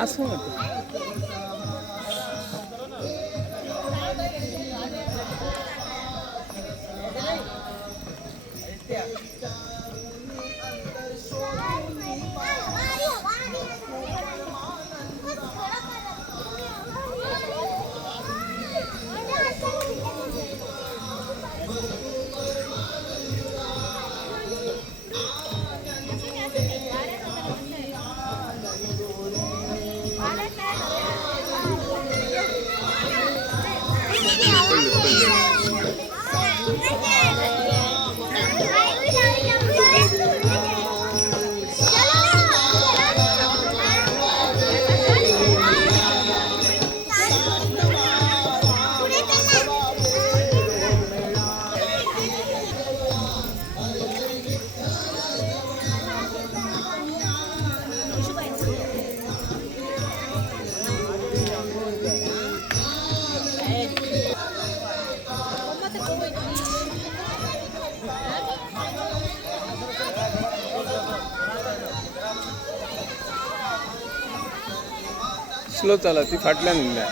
असं होतं. स्लो चाला, ती फाटल्या निघल्या.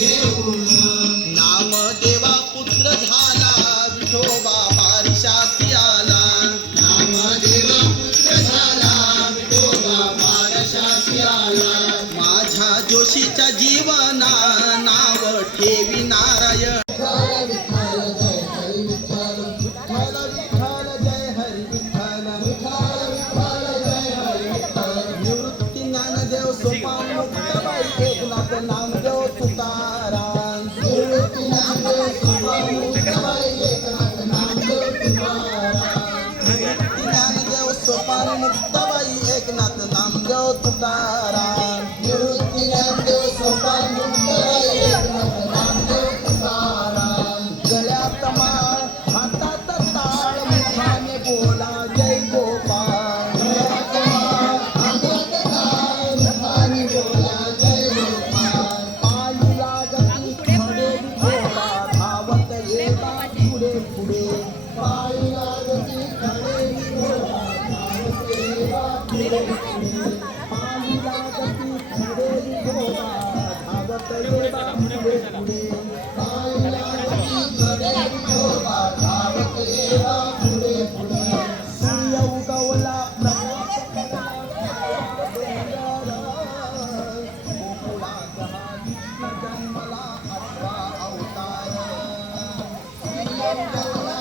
घेऊन नामदेवा पुत्र झाला विठोबा बारिशाती आला. नामदेवा पुत्र झाला विठोबा बारिशाती आला. माझ्या जोशीच्या जीवना नाव ठेवी नारायण. नामदेव तुकाराम ज्ञानदेव सोपान मुक्ताबाई एकनाथ नामदेव तुकाराम. ज्ञानदेव सोपान मुक्ताबाई एकनाथ नामदेव तुकाराम. गळ्यात माळ हातात ताळ मुखाने बोला जय गोपाळ. गळ्यात माळ हातात ताळ मुखाने बोला जय गोपाळ. पायी लागती खडे विठोबा धावत येता पुढे पुढे. पायी लागती खडे विठोबा धावत येता पुढे पुढे. पायी लागती खडे विठोबा धावत येता पुढे पुढे. पायी लागती खडे विठोबा धावत येता पुढे पुढे. सूर्य उगवला जन्मला अठरा अवतार. सूर्य उगवला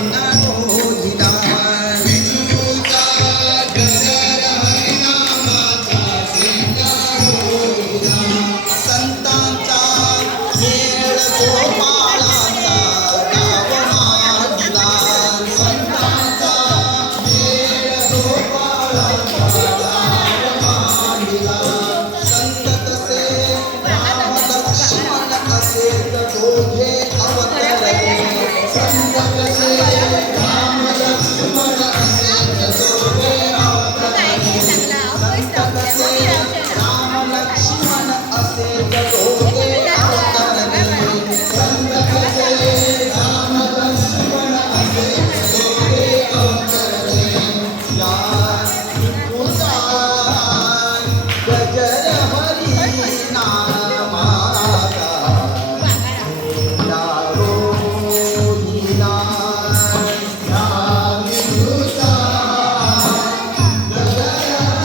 शेंगारो दिला संतांचा मेळ गोपाळाचा गाव मांडला संतांचा मेळ गोपाळाचा गाव मांडला संत कसे राम लक्ष्मण असे दोघे अवतरले संत कसे राम लक्ष्मण असे दोघे अवतरले संत कसे राम लक्ष्मण असे दोघे अवतरले संत कसे राम लक्ष्मण असे दोघे अवतरले या तुझा गजर हरी नामाचा या रोहिला या विठूचा गजर हरी गजर हरी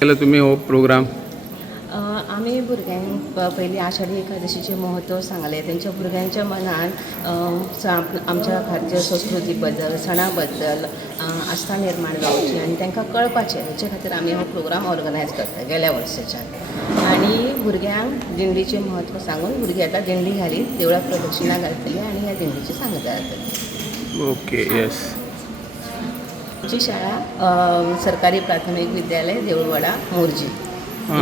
केलं तुम्ही हो प्रोग्राम? आम्ही भुरग्यांक पयलीं आषाढी एकादशीचें म्हत्व सांगलें. तेंच्या भुरग्यांच्या मनान आमच्या खाद्य संस्कृती बद्दल सणा बद्दल आस्था निर्माण जावची आनी तांकां कळपाचें हेचे खातीर आमी हो प्रोग्राम ऑर्गनायज करता गेल्या वर्साच्यान. आनी भुरग्यांक दिंडीचें म्हत्व सांगून भुरगीं आतां दिंडी घालीत देवळा प्रदक्षिणा घालतलीं आनी ह्या दिंडीची सांगता जातली. Okay yes. आमची शाळा सरकारी प्राथमीक विद्यालय देऊळवाडा मोरजी.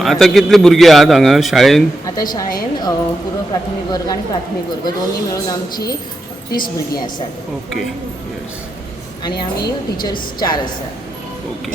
आता कितली भुरगीं आहात हांगा शाळेन? आतां शाळेन पूर्व प्राथमीक वर्ग आनी प्राथमीक वर्ग दोन्ही मेळून आमची 30 भुरगीं आसात ओके येस. आनी आमी टिचर्स 4 आसात. ओके